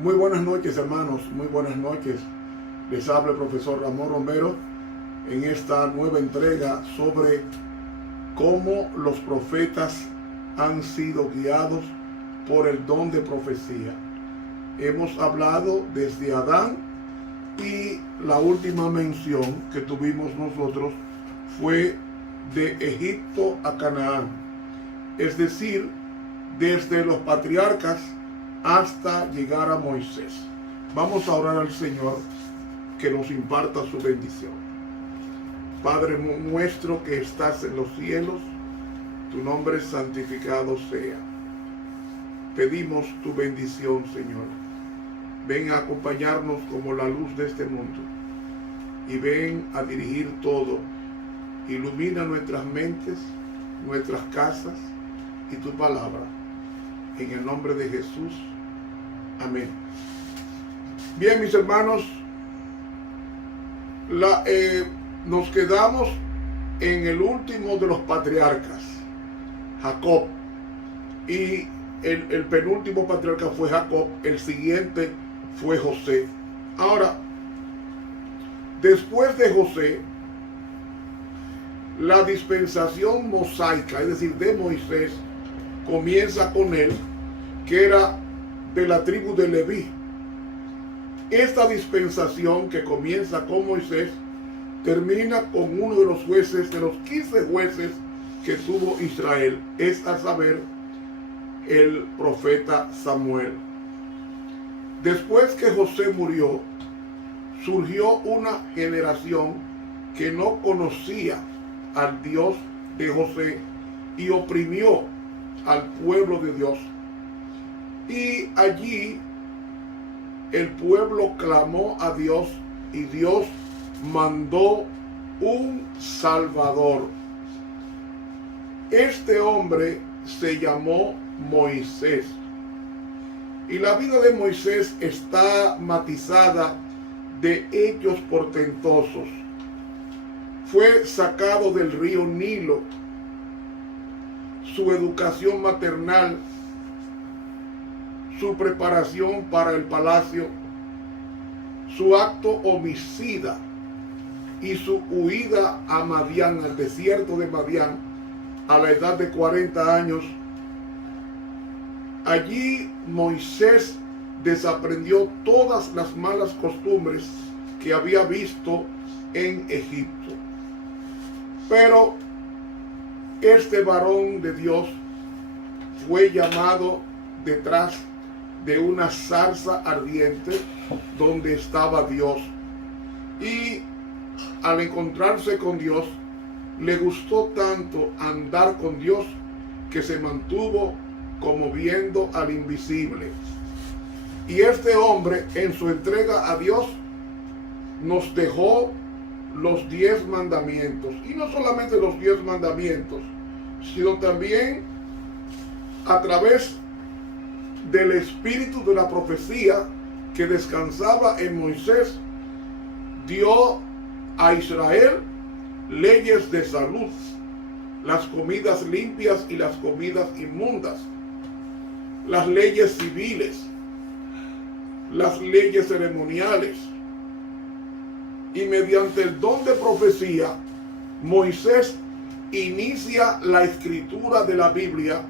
Muy buenas noches, hermanos, muy buenas noches. Les habla el profesor Ramón Romero en esta nueva entrega sobre cómo los profetas han sido guiados por el don de profecía. Hemos hablado desde Adán y la última mención que tuvimos nosotros fue de Egipto a Canaán, es decir, desde los patriarcas hasta llegar a Moisés. Vamos a orar al Señor que nos imparta su bendición. Padre nuestro que estás en los cielos, tu nombre santificado sea. Pedimos tu bendición, Señor. Ven a acompañarnos como la luz de este mundo y ven a dirigir todo. Ilumina nuestras mentes, nuestras casas y tu palabra. En el nombre de Jesús. Amén. Bien, mis hermanos, nos quedamos en el último de los patriarcas, Jacob. Y el penúltimo patriarca fue Jacob, el siguiente fue José. Ahora, después de José, la dispensación mosaica, es decir, de Moisés, comienza con él, que era de la tribu de Leví. Esta dispensación que comienza con Moisés termina con uno de los jueces, de los 15 jueces que tuvo Israel, es a saber, el profeta Samuel. Después que José murió, surgió una generación que no conocía al Dios de José y oprimió al pueblo de Dios. Y allí el pueblo clamó a Dios y Dios mandó un Salvador. Este hombre se llamó Moisés. Y la vida de Moisés está matizada de hechos portentosos. Fue sacado del río Nilo. Su educación maternal, su preparación para el palacio, su acto homicida y su huida a Madián, al desierto de Madián, a la edad de 40 años. Allí Moisés desaprendió todas las malas costumbres que había visto en Egipto. Pero este varón de Dios fue llamado detrás de una zarza ardiente donde estaba Dios. Y al encontrarse con Dios, le gustó tanto andar con Dios que se mantuvo como viendo al invisible. Y este hombre, en su entrega a Dios, nos dejó los 10 mandamientos. Y no solamente los 10 mandamientos, sino también a través del espíritu de la profecía que descansaba en Moisés, dio a Israel leyes de salud, las comidas limpias y las comidas inmundas, las leyes civiles, las leyes ceremoniales. Y mediante el don de profecía, Moisés inicia la escritura de la Biblia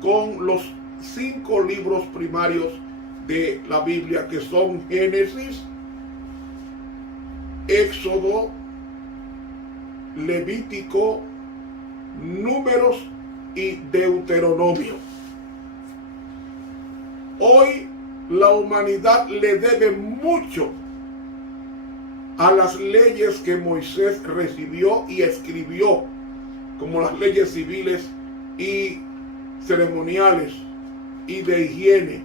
con los 5 libros primarios de la Biblia, que son Génesis, Éxodo, Levítico, Números y Deuteronomio. Hoy la humanidad le debe mucho a las leyes que Moisés recibió y escribió, como las leyes civiles y ceremoniales y de higiene,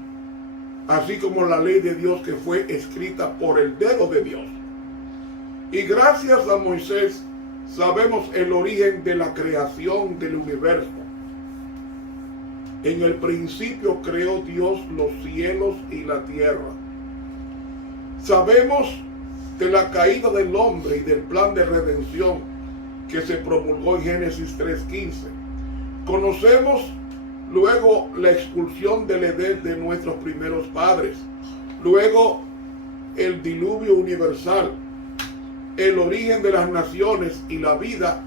así como la ley de Dios que fue escrita por el dedo de Dios. Y gracias a Moisés sabemos el origen de la creación del universo. En el principio creó Dios los cielos y la tierra. Sabemos de la caída del hombre y del plan de redención que se promulgó en Génesis 3:15. Conocemos luego la expulsión del Edén de nuestros primeros padres luego el diluvio universal, el origen de las naciones y la vida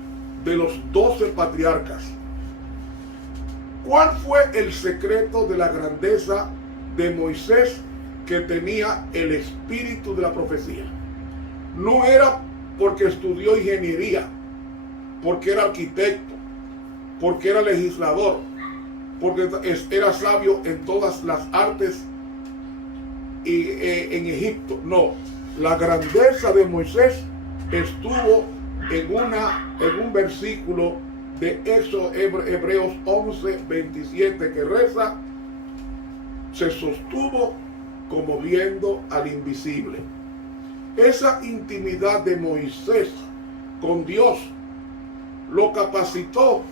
de los 12 patriarcas. ¿Cuál fue el secreto de la grandeza de Moisés que tenía el espíritu de la profecía? No era porque estudió ingeniería, porque era arquitecto, porque era legislador, porque era sabio en todas las artes y, en Egipto. No, la grandeza de Moisés estuvo en un versículo de Éxodo, Hebreos 11:27, que reza: se sostuvo como viendo al invisible. Esa intimidad de Moisés con Dios lo capacitó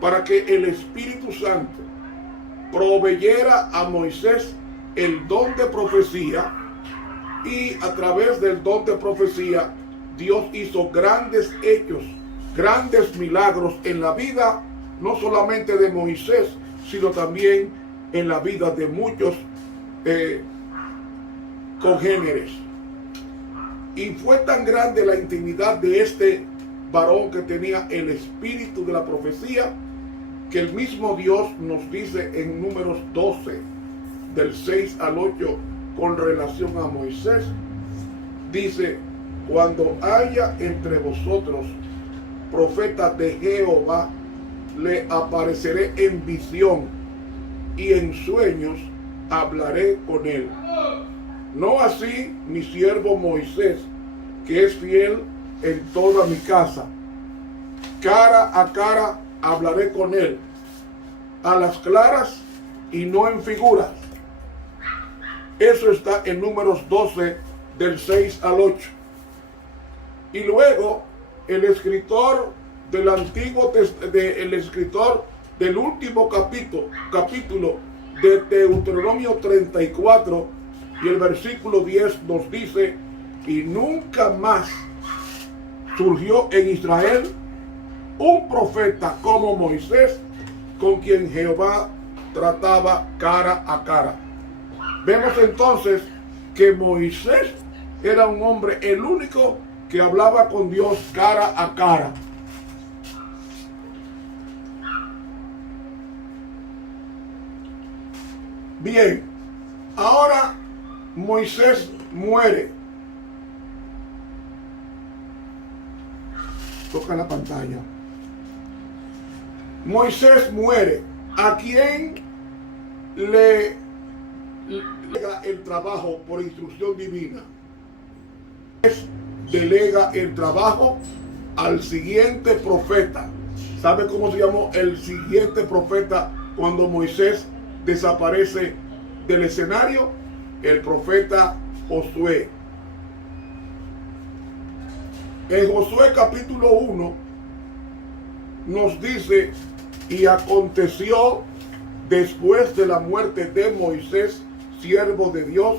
para que el Espíritu Santo proveyera a Moisés el don de profecía, y a través del don de profecía Dios hizo grandes hechos, grandes milagros en la vida, no solamente de Moisés, sino también en la vida de muchos congéneres. Y fue tan grande la intimidad de este varón que tenía el espíritu de la profecía, que el mismo Dios nos dice en Números 12, del 6 al 8, con relación a Moisés, dice: cuando haya entre vosotros profetas de Jehová, le apareceré en visión, y en sueños hablaré con él. No así mi siervo Moisés, que es fiel en toda mi casa. Cara a cara hablaré con él, a las claras y no en figuras. Eso está en Números 12, del 6 al 8. Y luego el escritor del el escritor del último capítulo de Deuteronomio 34 y el versículo 10 nos dice: y nunca más surgió en Israel un profeta como Moisés, con quien Jehová trataba cara a cara. Vemos entonces que Moisés era un hombre, el único que hablaba con Dios cara a cara. Bien, ahora Moisés muere. Toca la pantalla. Moisés muere. ¿A quién le delega el trabajo por instrucción divina? Delega el trabajo al siguiente profeta. ¿Sabe cómo se llamó el siguiente profeta cuando Moisés desaparece del escenario? El profeta Josué. En Josué capítulo 1 nos dice: y aconteció después de la muerte de Moisés, siervo de Dios,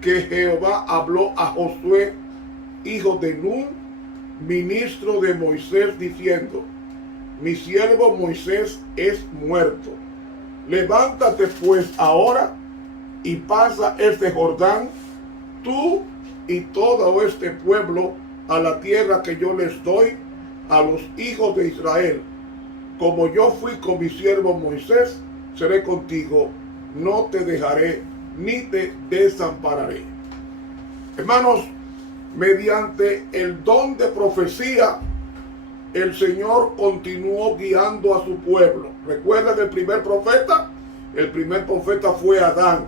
que Jehová habló a Josué, hijo de Nun, ministro de Moisés, diciendo: mi siervo Moisés es muerto. Levántate pues ahora y pasa este Jordán, tú y todo este pueblo, a la tierra que yo les doy a los hijos de Israel. Como yo fui con mi siervo Moisés, seré contigo, no te dejaré ni te desampararé. Hermanos, mediante el don de profecía, el Señor continuó guiando a su pueblo. ¿Recuerdan el primer profeta? El primer profeta fue Adán.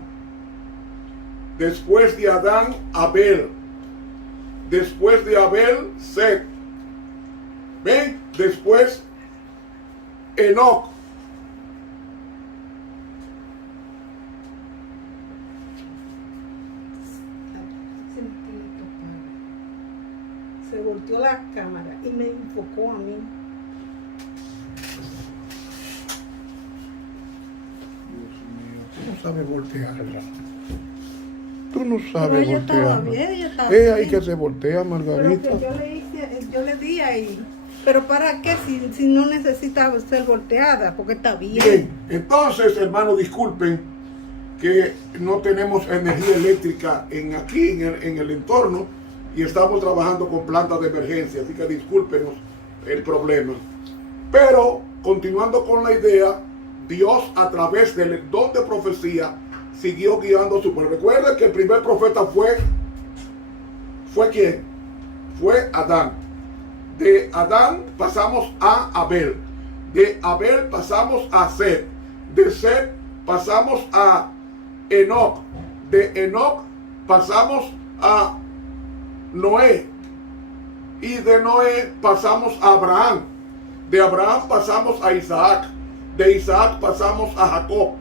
Después de Adán, Abel. Después de Abel, Set. ¿Ven? Después, Enoc. Se volteó la cámara y me enfocó a mí. Dios mío, tú no sabes voltearla. Tú no sabes Pero ella estaba voltearla. bien, ella estaba Es ahí bien. que se voltea, Margarita. Pero que yo le di ahí. Pero ¿para qué si no necesita ser volteada? Porque está bien. Bien, entonces, hermanos, disculpen que no tenemos energía eléctrica aquí en el entorno y estamos trabajando con plantas de emergencia, así que discúlpenos el problema. Pero continuando con la idea, Dios a través del don de profecía siguió guiando a su pueblo. Recuerda que el primer profeta fue ¿quién? Fue Adán. De Adán pasamos a Abel. De Abel pasamos a Set. De Set pasamos a Enoc. De Enoc pasamos a Noé. Y de Noé pasamos a Abraham. De Abraham pasamos a Isaac. De Isaac pasamos a Jacob.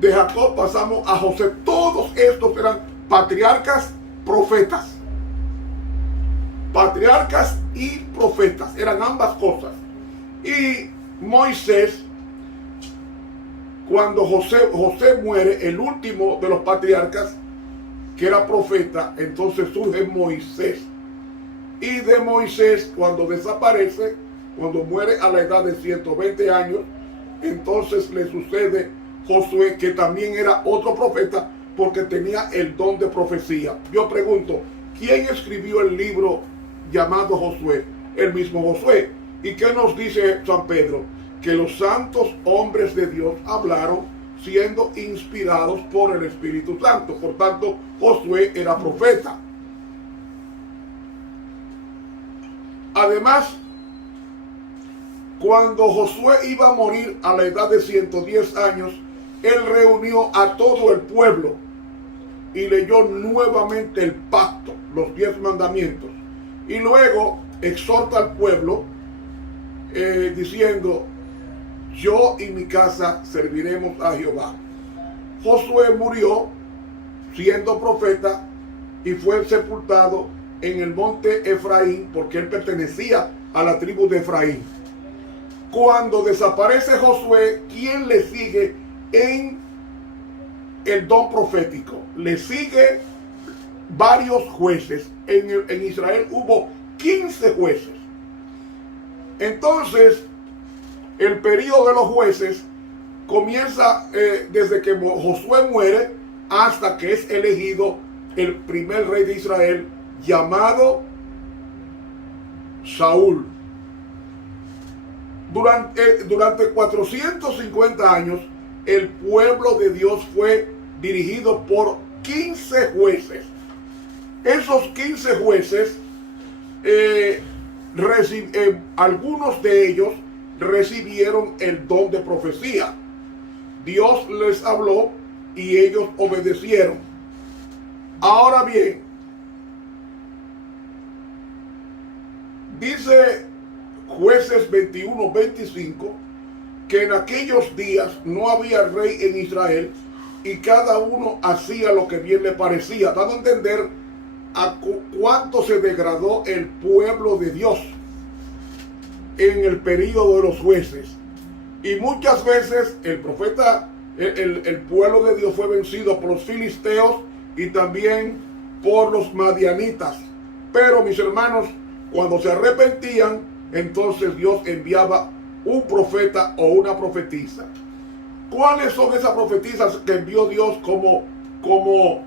De Jacob pasamos a José. Todos estos eran patriarcas, profetas. Patriarcas y profetas. Eran ambas cosas. Y Moisés, cuando José muere, el último de los patriarcas, que era profeta, entonces surge Moisés. Y de Moisés, cuando desaparece, cuando muere a la edad de 120 años, entonces le sucede Josué, que también era otro profeta, porque tenía el don de profecía. Yo pregunto, ¿quién escribió el libro llamado Josué? El mismo Josué. ¿Y qué nos dice San Pedro? Que los santos hombres de Dios hablaron siendo inspirados por el Espíritu Santo. Por tanto, Josué era profeta. Además, cuando Josué iba a morir a la edad de 110 años, él reunió a todo el pueblo y leyó nuevamente el pacto, los 10 mandamientos. Y luego exhorta al pueblo diciendo: yo y mi casa serviremos a Jehová. Josué murió siendo profeta y fue sepultado en el monte Efraín, porque él pertenecía a la tribu de Efraín. Cuando desaparece Josué, ¿quién le sigue en el don profético? Le sigue varios jueces. En Israel hubo 15 jueces. Entonces, el periodo de los jueces comienza desde que Josué muere hasta que es elegido el primer rey de Israel, llamado Saúl. Durante 450 años, el pueblo de Dios fue dirigido por 15 jueces. Esos 15 jueces, algunos de ellos recibieron el don de profecía. Dios les habló y ellos obedecieron. Ahora bien, dice Jueces 21-25 que en aquellos días no había rey en Israel y cada uno hacía lo que bien le parecía, dando a entender a cuánto se degradó el pueblo de Dios en el período de los jueces. Y muchas veces el pueblo de Dios fue vencido por los filisteos y también por los madianitas. Pero mis hermanos, cuando se arrepentían, entonces Dios enviaba un profeta o una profetisa. ¿Cuáles son esas profetisas que envió Dios como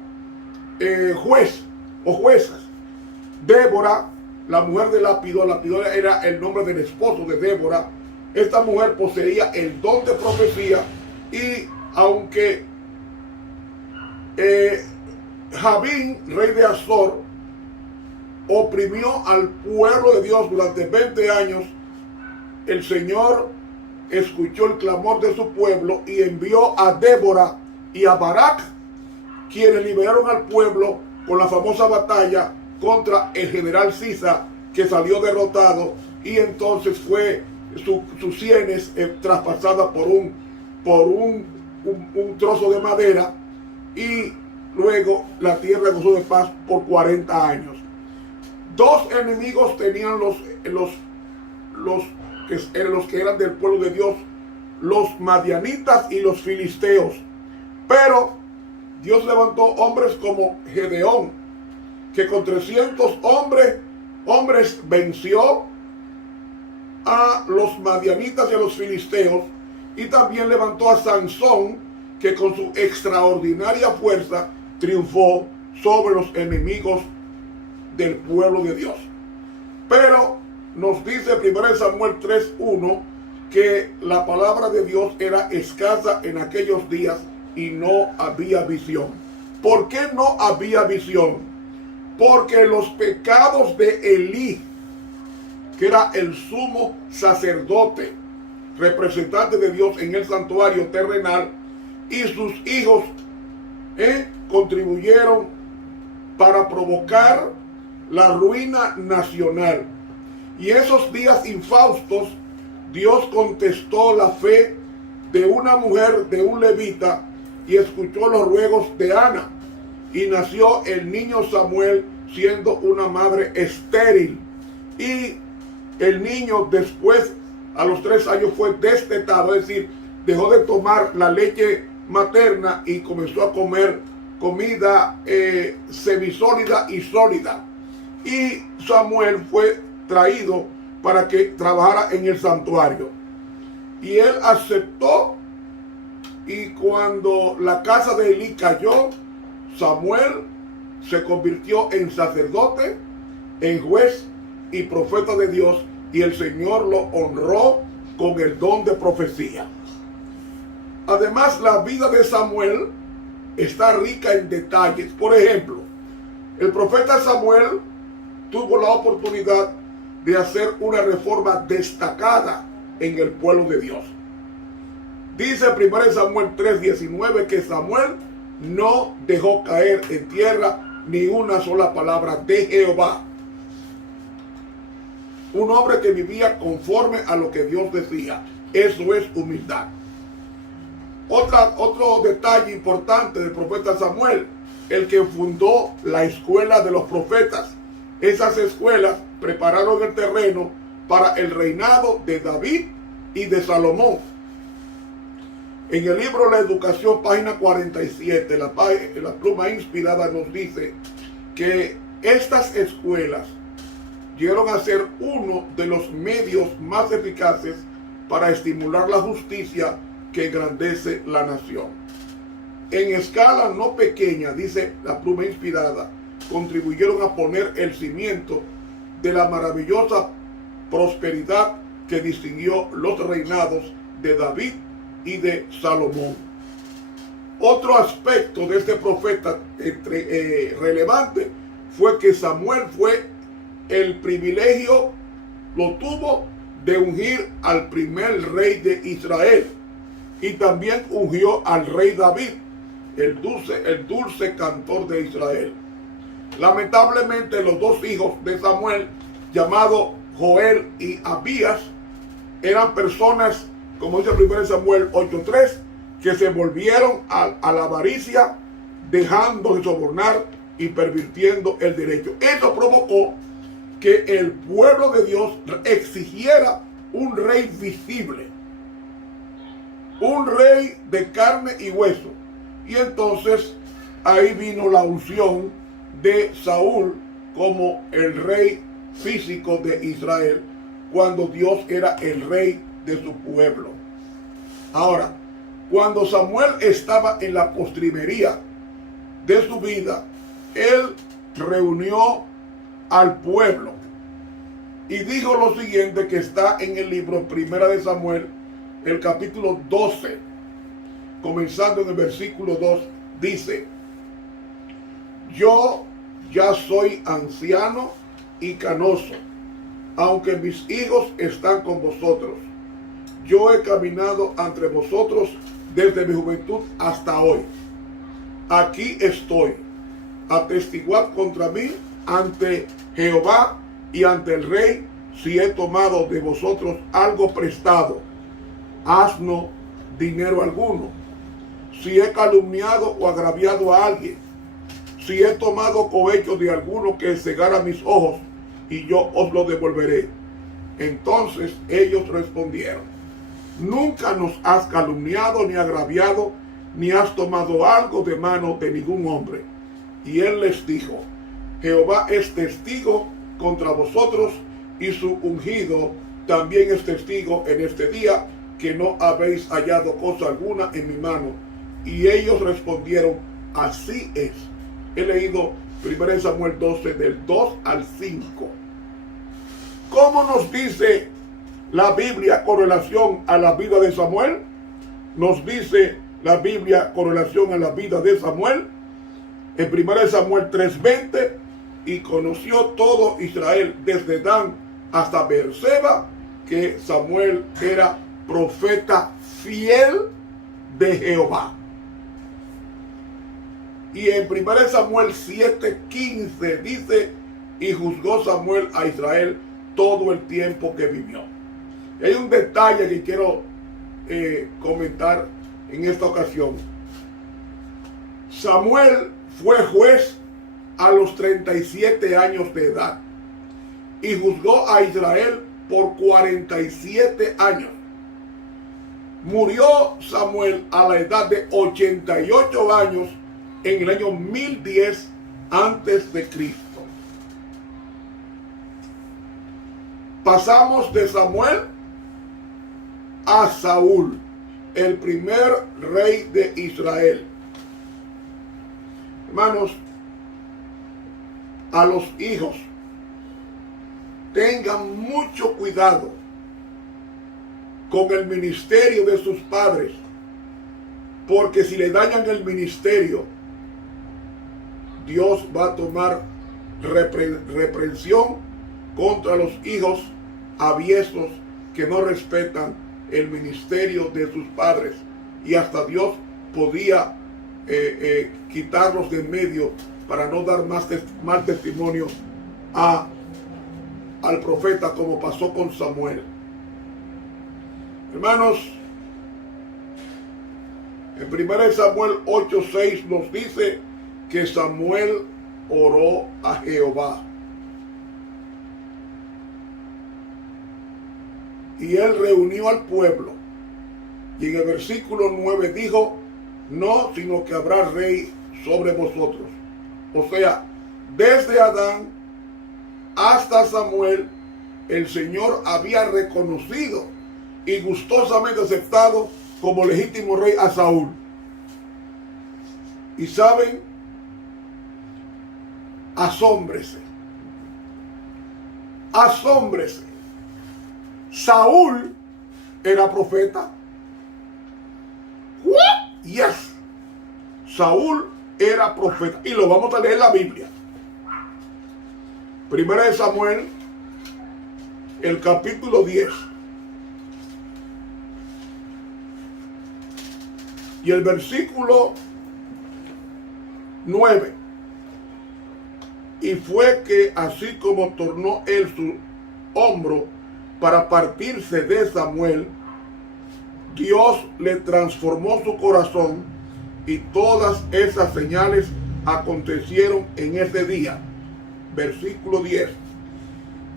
juez o juezas? Débora, la mujer de Lapido. Lapido era el nombre del esposo de Débora. Esta mujer poseía el don de profecía, y aunque Jabín, rey de Azor, oprimió al pueblo de Dios durante 20 años, el Señor escuchó el clamor de su pueblo y envió a Débora y a Barak, quienes liberaron al pueblo con la famosa batalla contra el general Sisa, que salió derrotado, y entonces fue sus sienes traspasadas por un trozo de madera, y luego la tierra gozó de paz por 40 años. Dos enemigos tenían los que eran del pueblo de Dios, los madianitas y los filisteos. Pero Dios levantó hombres como Gedeón, que con 300 hombres venció a los madianitas y a los filisteos. Y también levantó a Sansón, que con su extraordinaria fuerza triunfó sobre los enemigos del pueblo de Dios. Pero nos dice 1 Samuel 3:1 que la palabra de Dios era escasa en aquellos días y no había visión. ¿Por qué no había visión? Porque los pecados de Elí, que era el sumo sacerdote, representante de Dios en el santuario terrenal, y sus hijos contribuyeron para provocar la ruina nacional. Y esos días infaustos, Dios contestó la fe de una mujer, de un levita, y escuchó los ruegos de Ana. Y nació el niño Samuel siendo una madre estéril. Y el niño después, a los 3 años, fue destetado, es decir, dejó de tomar la leche materna y comenzó a comer comida semisólida y sólida. Y Samuel fue traído para que trabajara en el santuario. Y él aceptó, y cuando la casa de Elí cayó, Samuel se convirtió en sacerdote, en juez y profeta de Dios, y el Señor lo honró con el don de profecía. Además, la vida de Samuel está rica en detalles. Por ejemplo, el profeta Samuel tuvo la oportunidad de hacer una reforma destacada en el pueblo de Dios. Dice 1 Samuel 3:19 que Samuel no dejó caer en tierra ni una sola palabra de Jehová. Un hombre que vivía conforme a lo que Dios decía. Eso es humildad. Otro detalle importante del profeta Samuel, el que fundó la escuela de los profetas. Esas escuelas prepararon el terreno para el reinado de David y de Salomón. En el libro La Educación, página 47, la pluma inspirada nos dice que estas escuelas llegaron a ser uno de los medios más eficaces para estimular la justicia que engrandece la nación. En escala no pequeña, dice la pluma inspirada, contribuyeron a poner el cimiento de la maravillosa prosperidad que distinguió los reinados de David y de Salomón. Otro aspecto de este profeta relevante fue que Samuel fue el privilegio, lo tuvo de ungir al primer rey de Israel, y también ungió al rey David, el dulce cantor de Israel. Lamentablemente, los dos hijos de Samuel, llamados Joel y Abías, eran personas, como dice 1 Samuel 8:3, que se volvieron a la avaricia, dejando de sobornar y pervirtiendo el derecho. Eso provocó que el pueblo de Dios exigiera un rey visible, un rey de carne y hueso. Y entonces ahí vino la unción de Saúl como el rey físico de Israel, cuando Dios era el rey de su pueblo. Ahora, cuando Samuel estaba en la postrimería de su vida, él reunió al pueblo y dijo lo siguiente, que está en el libro Primera de Samuel, el capítulo 12, comenzando en el versículo 2, dice: yo ya soy anciano y canoso, aunque mis hijos están con vosotros. Yo he caminado entre vosotros desde mi juventud hasta hoy. Aquí estoy. Atestiguad contra mí ante Jehová y ante el rey, si he tomado de vosotros algo prestado, asno, dinero alguno, si he calumniado o agraviado a alguien, si he tomado cohecho de alguno que cegara mis ojos, y yo os lo devolveré. Entonces ellos respondieron: nunca nos has calumniado ni agraviado, ni has tomado algo de mano de ningún hombre. Y él les dijo: Jehová es testigo contra vosotros, y su ungido también es testigo en este día, que no habéis hallado cosa alguna en mi mano, Y ellos respondieron, así es. He leído 1 Samuel 12 del 2 al 5. ¿Cómo nos dice la Biblia con relación a la vida de Samuel? Nos dice la Biblia con relación a la vida de Samuel en 1 Samuel 3:20, y conoció todo Israel desde Dan hasta Beerseba que Samuel era profeta fiel de Jehová. Y en 1 Samuel 7:15 dice, y juzgó Samuel a Israel todo el tiempo que vivió. Y hay un detalle que quiero comentar en esta ocasión. Samuel fue juez a los 37 años de edad y juzgó a Israel por 47 años. Murió Samuel a la edad de 88 años en el año 1010 antes de Cristo. Pasamos de Samuel a Saúl, el primer rey de Israel. Hermanos, a los hijos, tengan mucho cuidado con el ministerio de sus padres, porque si le dañan el ministerio, Dios va a tomar reprensión contra los hijos aviesos que no respetan el ministerio de sus padres, y hasta Dios podía quitarlos de en medio para no dar mal testimonio al profeta, como pasó con Samuel. Hermanos, en 1 Samuel 8:6 nos dice que Samuel oró a Jehová. Y él reunió al pueblo. Y en el versículo 9 dijo, no, sino que habrá rey sobre vosotros. O sea, desde Adán hasta Samuel, el Señor había reconocido y gustosamente aceptado como legítimo rey a Saúl. Y saben, asómbrese. Asómbrese. Saúl era profeta. What? Yes. Saúl era profeta. Y lo vamos a leer en la Biblia. 1 Samuel, el capítulo 10. Y el versículo 9. Y fue que así como tornó él su hombro para partirse de Samuel, Dios le transformó su corazón, y todas esas señales acontecieron en ese día. Versículo 10.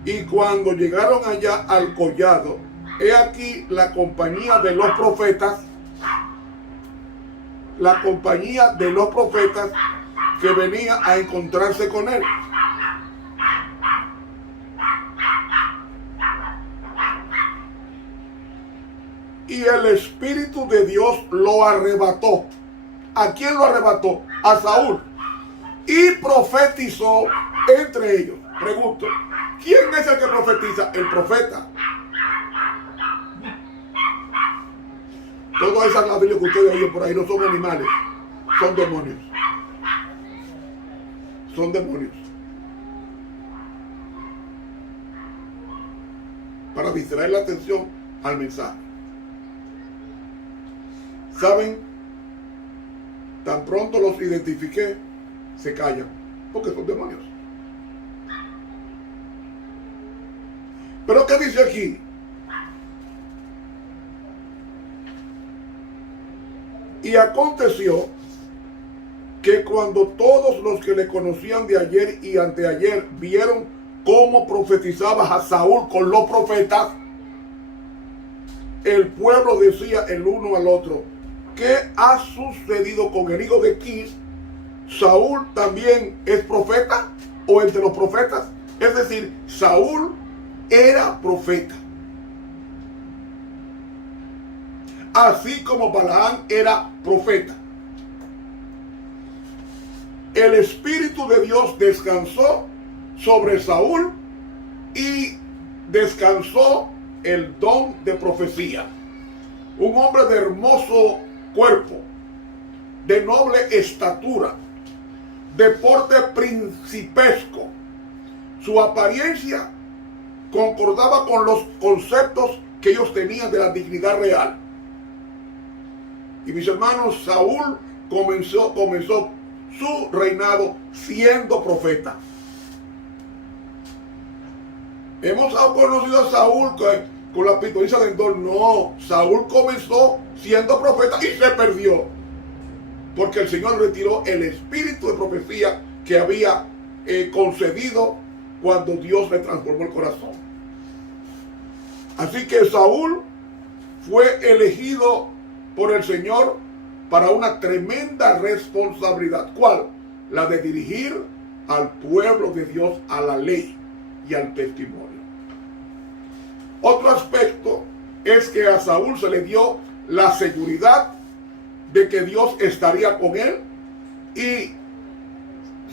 Y cuando llegaron allá al collado, he aquí la compañía de los profetas, que venía a encontrarse con él. Y el Espíritu de Dios lo arrebató. ¿A quién lo arrebató? A Saúl. Y profetizó entre ellos. Pregunto, ¿quién es el que profetiza? El profeta. Todas esas ladrillos que ustedes oyen por ahí no son animales, son demonios. Son demonios. Para distraer la atención al mensaje. ¿Saben? Tan pronto los identifiqué, se callan, porque son demonios. Pero ¿qué dice aquí? Y aconteció que cuando todos los que le conocían de ayer y anteayer vieron cómo profetizaba a Saúl con los profetas, el pueblo decía el uno al otro, ¿qué ha sucedido con el hijo de Kis? ¿Saúl también es profeta o entre los profetas? Es decir, Saúl era profeta. Así como Balaam era profeta. el Espíritu de Dios descansó sobre Saúl y descansó el don de profecía. Un hombre de hermoso cuerpo, de noble estatura, de porte principesco. Su apariencia concordaba con los conceptos que ellos tenían de la dignidad real. Y mis hermanos, Saúl comenzó su reinado siendo profeta. Hemos conocido a Saúl con la pitoniza de Endor. No, Saúl comenzó siendo profeta y se perdió, porque el Señor retiró el espíritu de profecía que había concedido cuando Dios le transformó el corazón. Así que Saúl fue elegido por el Señor para una tremenda responsabilidad. ¿Cuál? La de dirigir al pueblo de Dios a la ley y al testimonio. Otro aspecto es que a Saúl se le dio la seguridad de que Dios estaría con él y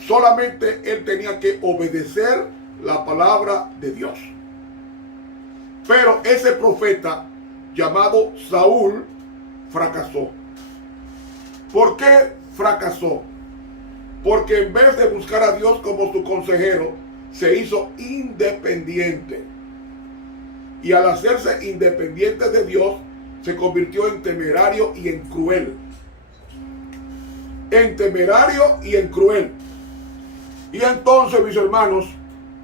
solamente él tenía que obedecer la palabra de Dios. Pero ese profeta llamado Saúl fracasó. ¿Por qué fracasó? Porque en vez de buscar a Dios como su consejero, se hizo independiente. Y al hacerse independiente de Dios, se convirtió en temerario y en cruel. En temerario y en cruel. Y entonces, mis hermanos,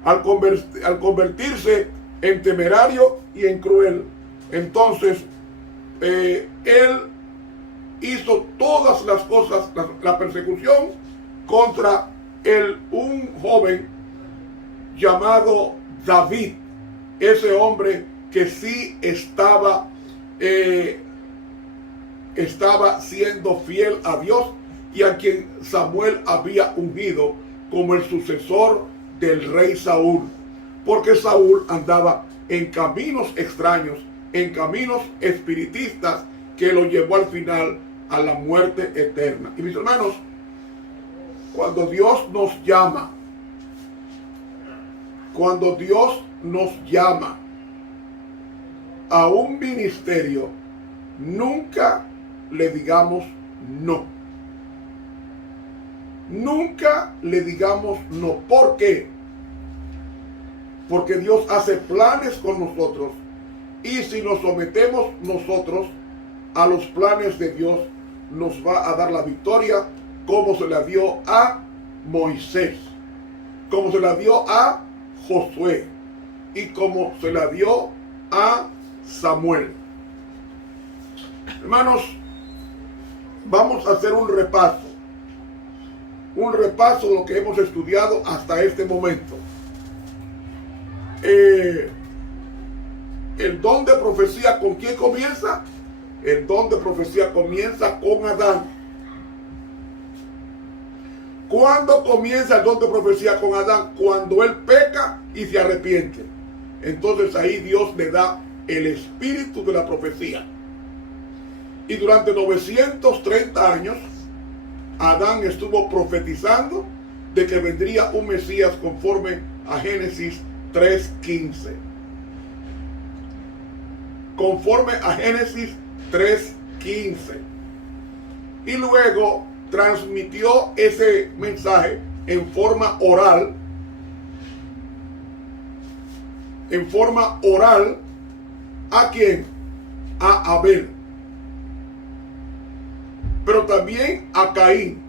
al convertirse en temerario y en cruel, entonces él hizo todas las cosas, la persecución contra un joven llamado David, ese hombre que sí estaba siendo fiel a Dios y a quien Samuel había ungido como el sucesor del rey Saúl, porque Saúl andaba en caminos extraños, en caminos espiritistas, que lo llevó al final a la muerte eterna. Y mis hermanos, cuando Dios nos llama, a un ministerio, nunca le digamos no. Nunca le digamos no. ¿Por qué? Porque Dios hace planes con nosotros, y si nos sometemos nosotros a los planes de Dios, nos va a dar la victoria, como se la dio a Moisés, como se la dio a Josué y como se la dio a Samuel. Hermanos, vamos a hacer un repaso de lo que hemos estudiado hasta este momento. El don de profecía, ¿con quién comienza? El don de profecía comienza con Adán. ¿Cuándo comienza el don de profecía con Adán? Cuando él peca y se arrepiente. Entonces ahí Dios le da el espíritu de la profecía. Y durante 930 años, Adán estuvo profetizando de que vendría un Mesías conforme a Génesis 3:15. Conforme a Génesis 3:15. Y luego transmitió ese mensaje en forma oral. ¿A quién? A Abel. Pero también a Caín.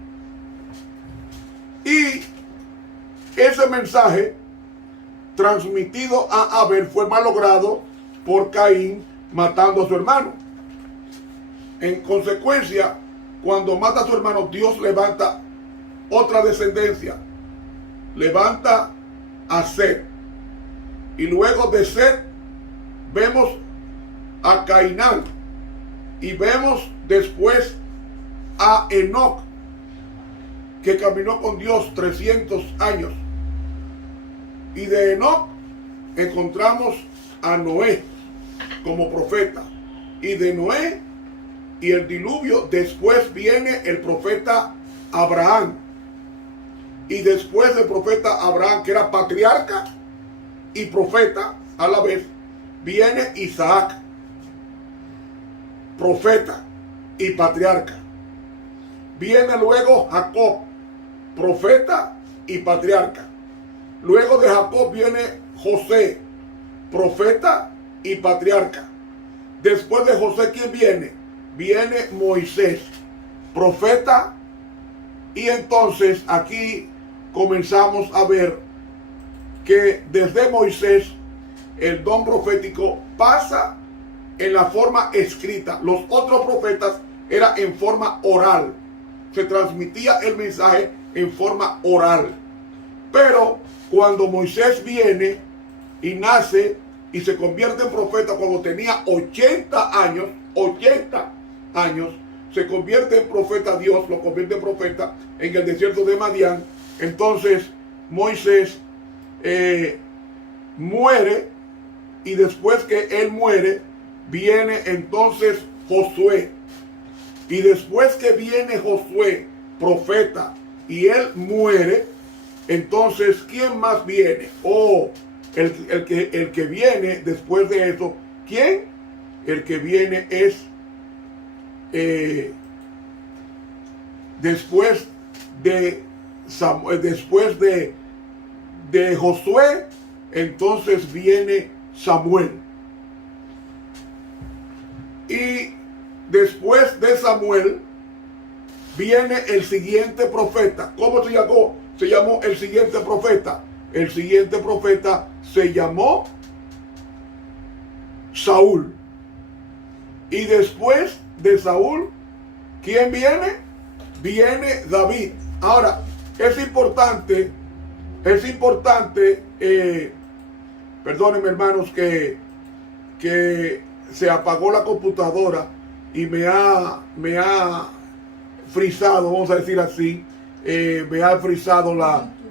Y ese mensaje transmitido a Abel fue malogrado por Caín matando a su hermano. En consecuencia, cuando mata a su hermano, Dios levanta otra descendencia. Levanta a Set. Y luego de Set vemos a Cainán. Y vemos después a Enoc, que caminó con Dios 300 años. Y de Enoc encontramos a Noé como profeta. Y de Noé y el diluvio, después viene el profeta Abraham. y después del profeta Abraham, que era patriarca y profeta a la vez, viene Isaac, profeta y patriarca. Viene luego Jacob, profeta y patriarca. Luego de Jacob viene José, profeta y patriarca. Después de José, ¿quién viene? Viene Moisés, profeta. Y entonces aquí comenzamos a ver que desde Moisés el don profético pasa en la forma escrita. Los otros profetas era en forma oral. Se transmitía el mensaje en forma oral. Pero cuando Moisés viene y nace y se convierte en profeta cuando tenía 80 años, se convierte en profeta, Dios lo convierte en profeta en el desierto de Madián. Entonces Moisés muere, y después que él muere, viene entonces Josué. Y después que viene Josué, profeta, y él muere, entonces ¿quién más viene? El que viene después de eso, ¿quién? El que viene es después de Samuel, después de Josué, entonces viene Samuel. Y después de Samuel viene el siguiente profeta. ¿Cómo se llamó? Se llamó el siguiente profeta. El siguiente profeta se llamó Saúl. Y después de Saúl, ¿quién viene? Viene David. Ahora, es importante, perdónenme hermanos, que se apagó la computadora y me ha frizado, vamos a decir así, me ha frizado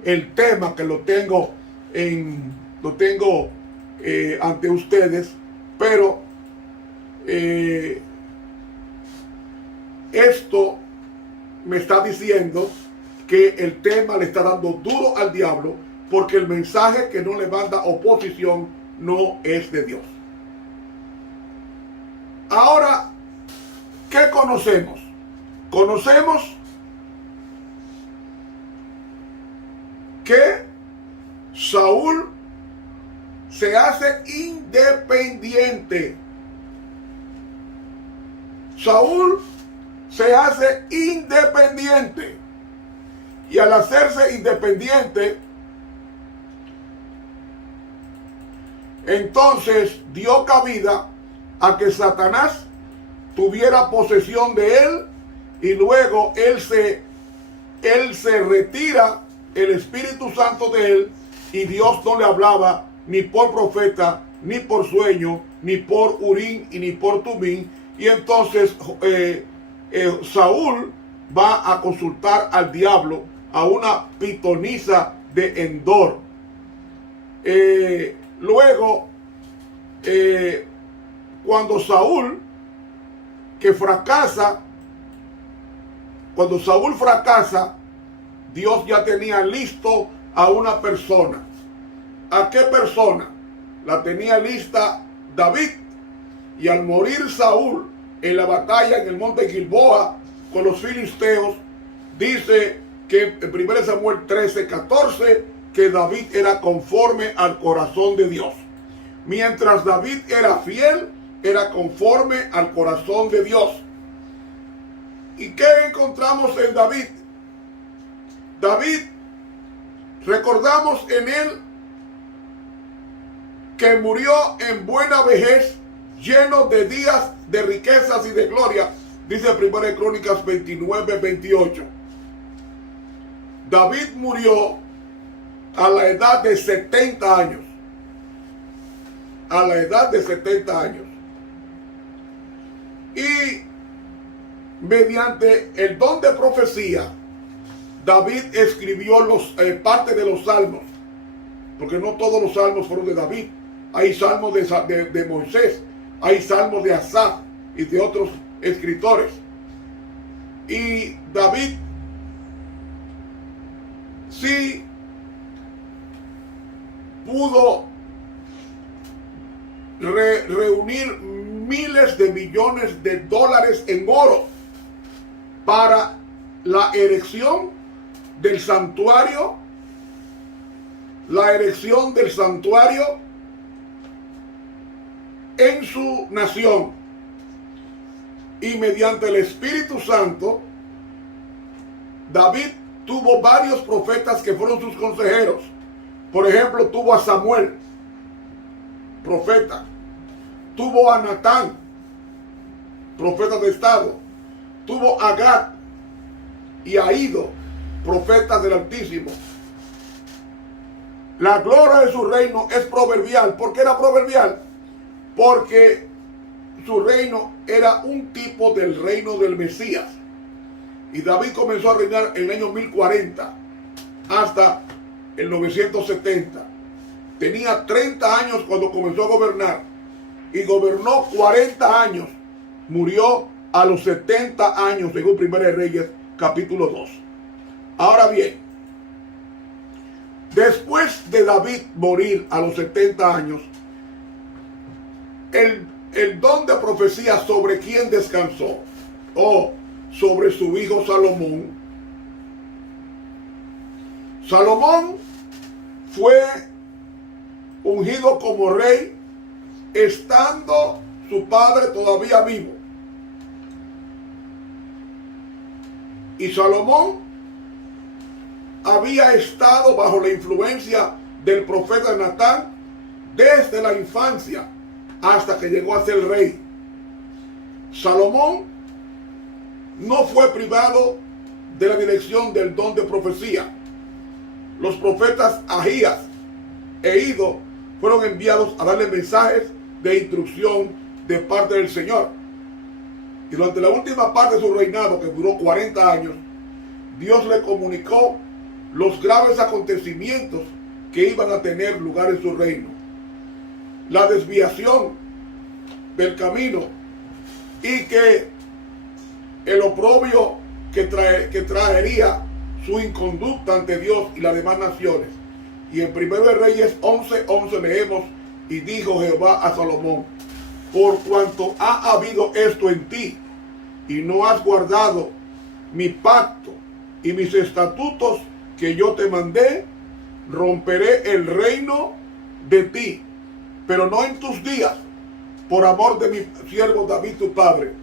el tema, que lo tengo ante ustedes, pero esto me está diciendo que el tema le está dando duro al diablo, porque el mensaje que no le manda oposición no es de Dios. Ahora, ¿qué conocemos? Conocemos que Saúl se hace independiente. Saúl se hace independiente. Y al hacerse independiente, entonces dio cabida a que Satanás tuviera posesión de él, y luego él se retira el Espíritu Santo de él, y Dios no le hablaba ni por profeta, ni por sueño, ni por Urim y ni por Tumim. Y entonces Saúl va a consultar al diablo, a una pitonisa de Endor. Luego, cuando Saúl fracasa, Dios ya tenía listo a una persona. ¿A qué persona? La tenía lista David. Y al morir Saúl en la batalla en el monte Gilboa con los filisteos, dice que en 1 Samuel 13:14 que David era conforme al corazón de Dios. Mientras David era fiel, era conforme al corazón de Dios. ¿Y qué encontramos en David? David, recordamos en él que murió en buena vejez, lleno de días de riquezas y de gloria, dice 1 Crónicas 29:28. David murió a la edad de 70 años. A la edad de 70 años. Y mediante el don de profecía, David escribió parte de los salmos, porque no todos los salmos fueron de David. Hay salmos de Moisés, hay salmos de Asaf y de otros escritores. Y David sí pudo reunir miles de millones de dólares en oro para la erección del santuario, en su nación. Y mediante el Espíritu Santo, David tuvo varios profetas que fueron sus consejeros. Por ejemplo, tuvo a Samuel, profeta. Tuvo a Natán, profeta de estado. Tuvo a Gad y a Ido, profetas del Altísimo. La gloria de su reino es proverbial. ¿Por qué era proverbial? Porque su reino era un tipo del reino del Mesías. Y David comenzó a reinar en el año 1040 hasta el 970. Tenía 30 años cuando comenzó a gobernar y gobernó 40 años. Murió a los 70 años, según Primera de Reyes, capítulo 2. Ahora bien, después de David morir a los 70 años, el don de profecía sobre quién descansó, sobre su hijo Salomón. Salomón fue ungido como rey estando su padre todavía vivo. Y Salomón había estado bajo la influencia del profeta Natán desde la infancia hasta que llegó a ser rey. Salomón no fue privado de la dirección del don de profecía. Los profetas Ahías e Ido fueron enviados a darle mensajes de instrucción de parte del Señor. Y durante la última parte de su reinado, que duró 40 años, Dios le comunicó los graves acontecimientos que iban a tener lugar en su reino. La desviación del camino y que el oprobio que traería su inconducta ante Dios y las demás naciones. Y en 1 Reyes 11:11 leemos: y dijo Jehová a Salomón, por cuanto ha habido esto en ti, y no has guardado mi pacto y mis estatutos que yo te mandé, romperé el reino de ti, pero no en tus días, por amor de mi siervo David tu padre.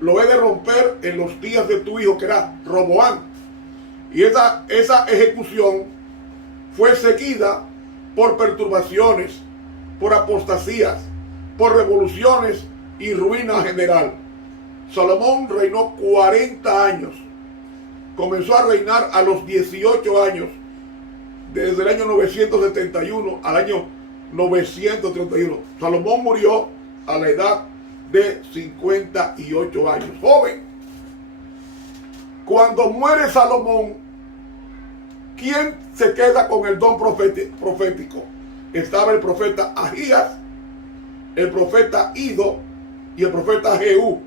Lo he de romper en los días de tu hijo, que era Roboam. Y esa ejecución fue seguida por perturbaciones, por apostasías, por revoluciones y ruina general. Salomón reinó 40 años. Comenzó a reinar a los 18 años, desde el año 971 al año 931. Salomón murió a la edad de 58 años, joven. Cuando muere Salomón, ¿quién se queda con el don profético? Estaba el profeta Ahías, el profeta Ido y el profeta Jehú.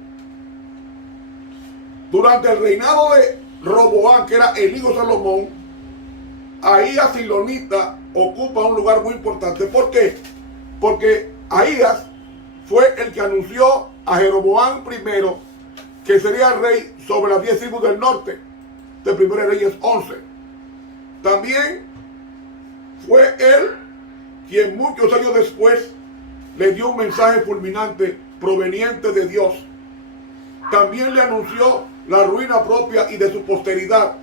Durante el reinado de Roboam, que era el hijo de Salomón, Ahías Silonita ocupa un lugar muy importante. ¿Por qué? Porque Ahías fue el que anunció a Jeroboam primero que sería rey sobre las 10 tribus del norte, de 1 Reyes 11. También fue él quien muchos años después le dio un mensaje fulminante proveniente de Dios. También le anunció la ruina propia y de su posteridad,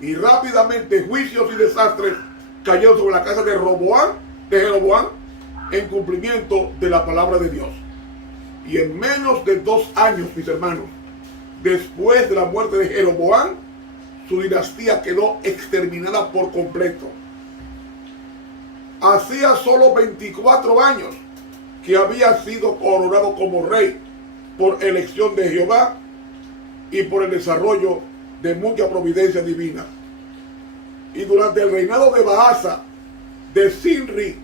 y rápidamente juicios y desastres cayeron sobre la casa de Jeroboam, en cumplimiento de la palabra de Dios. Y en menos de 2 años, mis hermanos, después de la muerte de Jeroboam, su dinastía quedó exterminada por completo. Hacía solo 24 años que había sido coronado como rey por elección de Jehová y por el desarrollo de mucha providencia divina. Y durante el reinado de Baasa, de Sinri,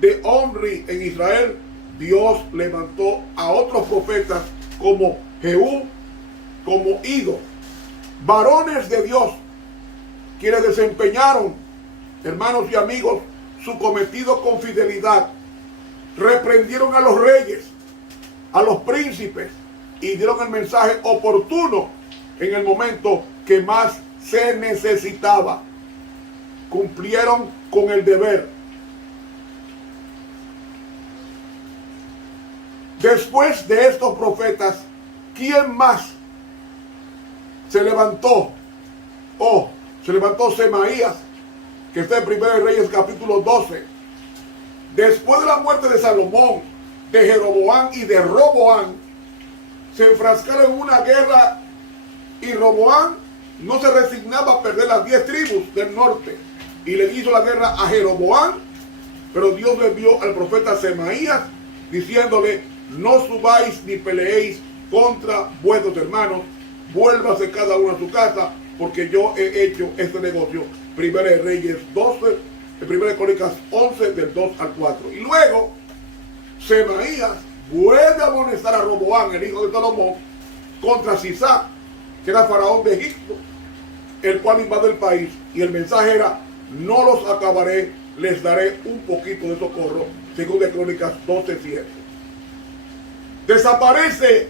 de Omri en Israel, Dios levantó a otros profetas como Jehú, como Ido, varones de Dios, quienes desempeñaron hermanos y amigos, su cometido con fidelidad. Reprendieron a los reyes, a los príncipes, y dieron el mensaje oportuno en el momento que más se necesitaba. Cumplieron con el deber. Después de estos profetas, ¿quién más se levantó? Se levantó Semaías, que está en 1 Reyes capítulo 12. Después de la muerte de Salomón, de Jeroboam y de Roboam, se enfrascaron en una guerra, y Roboam no se resignaba a perder las 10 tribus del norte, y le hizo la guerra a Jeroboam. Pero Dios le envió al profeta Semaías diciéndole: no subáis ni peleéis contra vuestros hermanos, vuélvase cada uno a su casa, porque yo he hecho este negocio. 1 Reyes 12, 1 Crónicas 11, del 2 al 4. Y luego Semaías vuelve a amonestar a Roboam, el hijo de Salomón, contra Sisac, que era faraón de Egipto, el cual invade el país. Y el mensaje era: no los acabaré, les daré un poquito de socorro. 2 Crónicas 12:7. Desaparece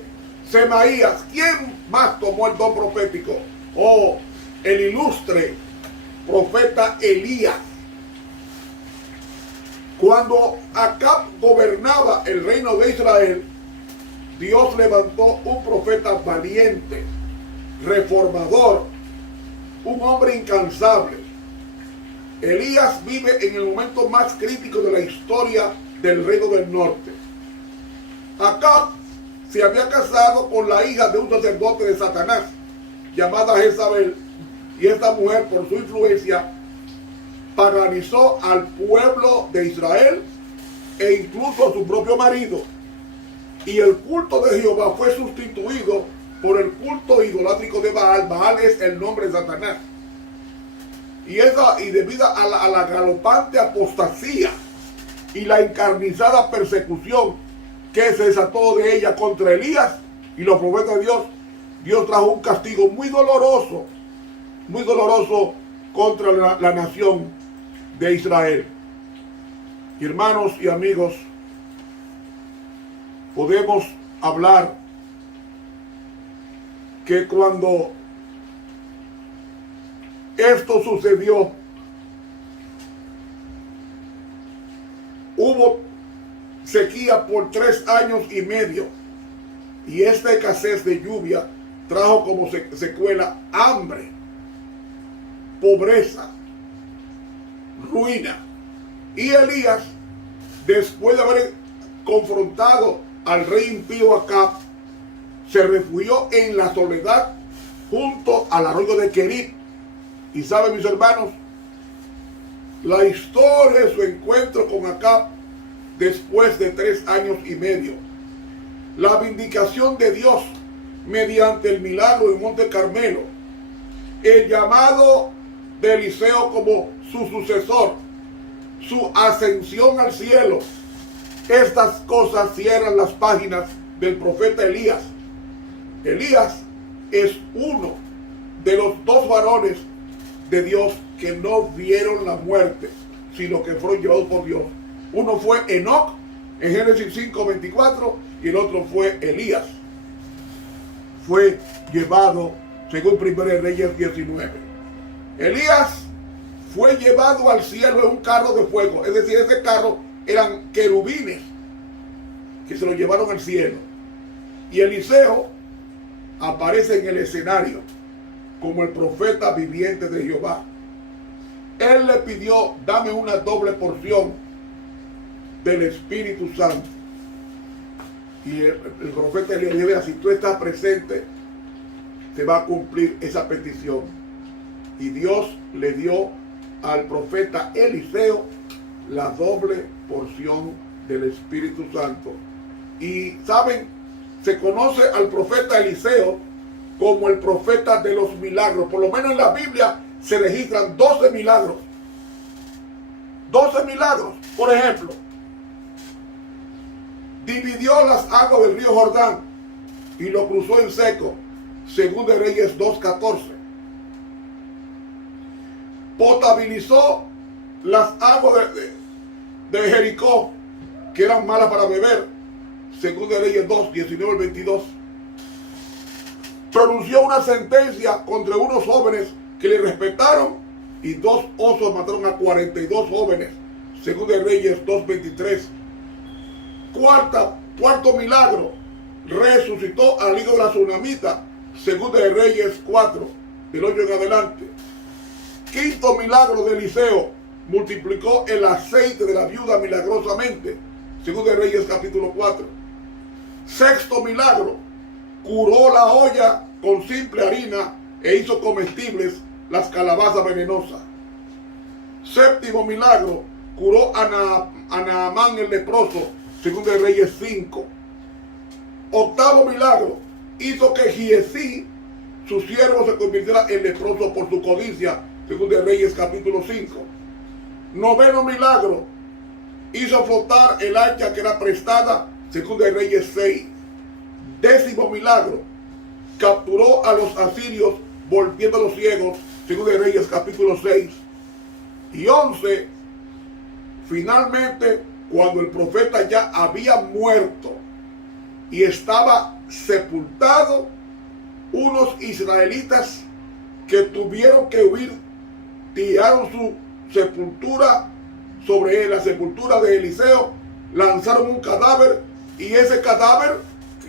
Semaías. ¿Quién más tomó el don profético? El ilustre profeta Elías. Cuando Acab gobernaba el reino de Israel, Dios levantó un profeta valiente, reformador, un hombre incansable. Elías vive en el momento más crítico de la historia del reino del norte. Acab se había casado con la hija de un sacerdote de Satanás, llamada Jezabel, y esta mujer, por su influencia, paganizó al pueblo de Israel e incluso a su propio marido. Y el culto de Jehová fue sustituido por el culto idolátrico de Baal. Baal es el nombre de Satanás. Y debido a la galopante apostasía y la encarnizada persecución que se desató de ella contra Elías y los profetas de Dios, Dios trajo un castigo muy doloroso contra la nación de Israel. Y hermanos y amigos, podemos hablar que cuando esto sucedió, hubo sequía por 3 años y medio, y esta escasez de lluvia trajo como secuela hambre, pobreza, ruina. Y Elías, después de haber confrontado al rey impío Acab, se refugió en la soledad junto al arroyo de Querib. Y saben, mis hermanos, la historia de su encuentro con Acab después de 3 años y medio, la vindicación de Dios mediante el milagro en Monte Carmelo, el llamado de Eliseo como su sucesor, su ascensión al cielo. Estas cosas cierran las páginas del profeta Elías. Elías es uno de los 2 varones de Dios que no vieron la muerte, sino que fueron llevados por Dios. Uno fue Enoc en Génesis 5:24 y el otro fue Elías. Fue llevado según 1 Reyes 19. Elías fue llevado al cielo en un carro de fuego, es decir, ese carro eran querubines que se lo llevaron al cielo. Y Eliseo aparece en el escenario como el profeta viviente de Jehová. Él le pidió: dame una doble porción del Espíritu Santo. Y el profeta le dijo: si tú estás presente, te va a cumplir esa petición. Y Dios le dio al profeta Eliseo la doble porción del Espíritu Santo. Y saben, se conoce al profeta Eliseo como el profeta de los milagros. Por lo menos en la Biblia se registran 12 milagros. 12 milagros. Por ejemplo, dividió las aguas del río Jordán y lo cruzó en seco. 2 Reyes 2:14. Potabilizó las aguas de Jericó, que eran malas para beber, según de Reyes 2, 19 al 22. Pronunció una sentencia contra unos jóvenes que le respetaron, y 2 osos mataron a 42 jóvenes, según de Reyes 2, 23. Cuarto milagro, resucitó al hijo de la tsunamita, según de Reyes 4, del 8 en adelante. Quinto milagro de Eliseo, multiplicó el aceite de la viuda milagrosamente, según de Reyes capítulo 4. Sexto milagro, curó la olla con simple harina e hizo comestibles las calabazas venenosas. Séptimo milagro, curó a Naamán el leproso, según de Reyes 5. Octavo milagro, hizo que Giesí, su siervo, se convirtiera en leproso por su codicia, según de Reyes capítulo 5. Noveno milagro, hizo flotar el hacha que era prestada, según de Reyes 6. Décimo milagro, capturó a los asirios volviendo a los ciegos, según de Reyes capítulo 6. Y 11, finalmente, cuando el profeta ya había muerto y estaba sepultado, unos israelitas que tuvieron que huir tiraron su sepultura sobre él, la sepultura de Eliseo, lanzaron un cadáver, y ese cadáver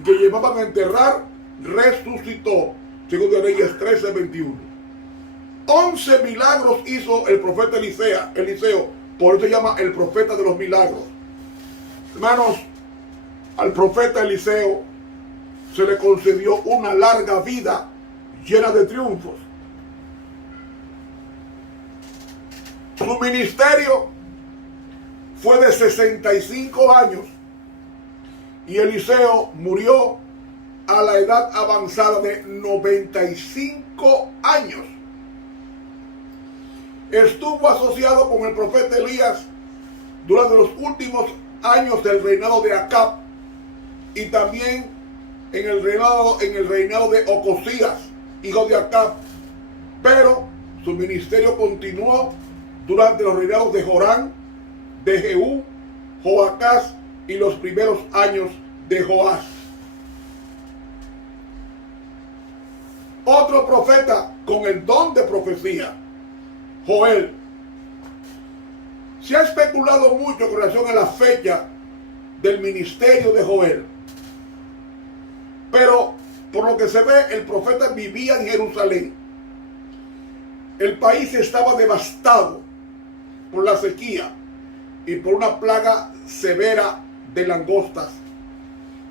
que llevaban a enterrar resucitó, según de Reyes 13, 21. 11 milagros hizo el profeta Eliseo, por eso se llama el profeta de los milagros. Hermanos, al profeta Eliseo se le concedió una larga vida llena de triunfos. Su ministerio fue de 65 años y Eliseo murió a la edad avanzada de 95 años. Estuvo asociado con el profeta Elías durante los últimos años del reinado de Acab y también en el reinado de Ocosías, hijo de Acab, pero su ministerio continuó durante los reinados de Jorán, de Jehú, Joacás y los primeros años de Joás. Otro profeta con el don de profecía, Joel. Se ha especulado mucho con relación a la fecha del ministerio de Joel, pero por lo que se ve, el profeta vivía en Jerusalén. El país estaba devastado por la sequía y por una plaga severa de langostas.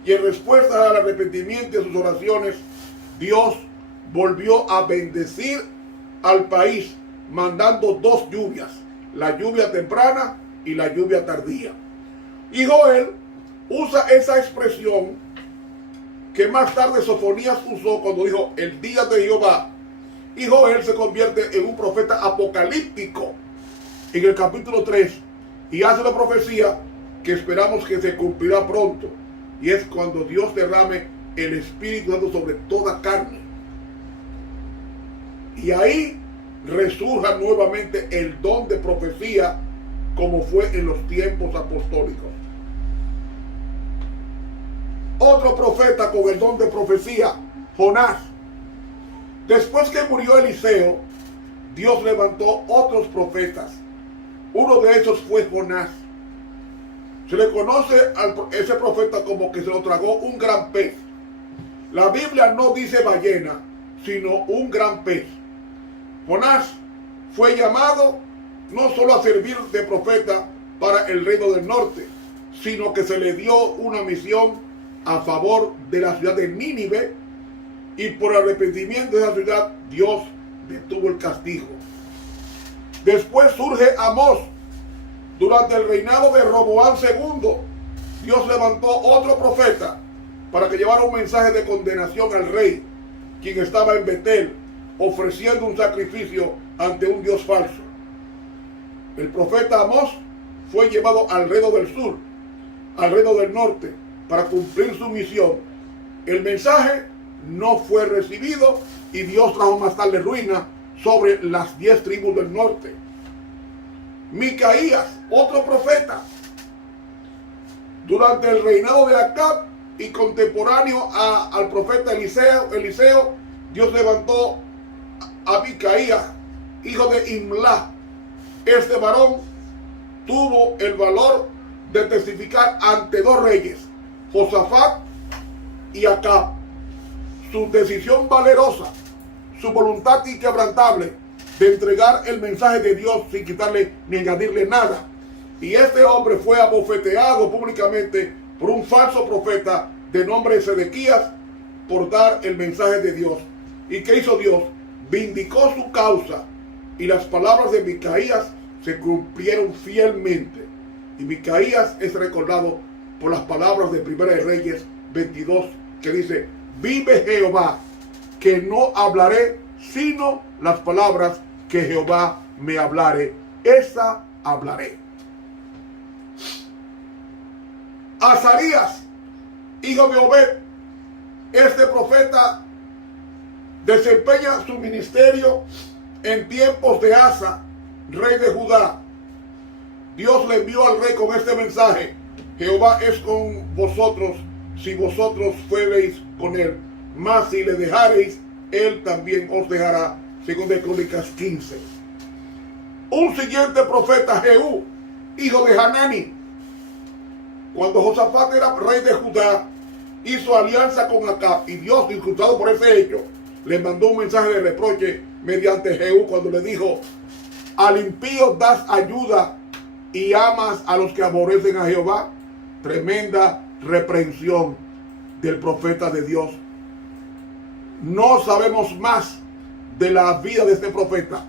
Y en respuesta al arrepentimiento de sus oraciones, Dios volvió a bendecir al país, mandando 2 lluvias, la lluvia temprana y la lluvia tardía. Y Joel usa esa expresión que más tarde Sofonías usó cuando dijo el día de Jehová. Y Joel se convierte en un profeta apocalíptico en el capítulo 3 y hace una profecía que esperamos que se cumplirá pronto, y es cuando Dios derrame el Espíritu Santo sobre toda carne, y ahí resurja nuevamente el don de profecía como fue en los tiempos apostólicos. Otro profeta con el don de profecía, Jonás. Después que murió Eliseo, Dios levantó otros profetas. Uno de esos fue Jonás. Se le conoce a ese profeta como que se lo tragó un gran pez. La Biblia no dice ballena, sino un gran pez. Jonás fue llamado no solo a servir de profeta para el reino del norte, sino que se le dio una misión a favor de la ciudad de Nínive, y por arrepentimiento de esa ciudad Dios detuvo el castigo. Después surge Amós. Durante el reinado de Roboam II, Dios levantó otro profeta para que llevara un mensaje de condenación al rey, quien estaba en Betel, ofreciendo un sacrificio ante un Dios falso. El profeta Amós fue llevado al reino del sur, al reino del norte, para cumplir su misión. El mensaje no fue recibido y Dios trajo más tarde ruina sobre las 10 tribus del norte. Micaías, otro profeta, durante el reinado de Acab y contemporáneo al profeta Eliseo, Dios levantó a Micaías, hijo de Imlá. Este varón tuvo el valor de testificar ante dos reyes, Josafat y Acab. Su decisión valerosa, su voluntad inquebrantable de entregar el mensaje de Dios sin quitarle ni añadirle nada. Y este hombre fue abofeteado públicamente por un falso profeta de nombre Sedequías por dar el mensaje de Dios. ¿Y qué hizo Dios? Vindicó su causa y las palabras de Micaías se cumplieron fielmente. Y Micaías es recordado por las palabras de Primera de Reyes 22 que dice: vive Jehová, que no hablaré sino las palabras que Jehová me hablare, esa hablaré. Azarías, hijo de Obed, este profeta desempeña su ministerio en tiempos de Asa, rey de Judá. Dios le envió al rey con este mensaje: Jehová es con vosotros si vosotros fuereis con él, mas si le dejareis, él también os dejará. Según Crónicas 15. Un siguiente profeta, Jehú, hijo de Hanani. Cuando Josafat era rey de Judá, hizo alianza con Acab, y Dios, disgustado por ese hecho, le mandó un mensaje de reproche mediante Jehú cuando le dijo: al impío das ayuda y amas a los que aborrecen a Jehová. Tremenda reprensión del profeta de Dios. No sabemos más de la vida de este profeta,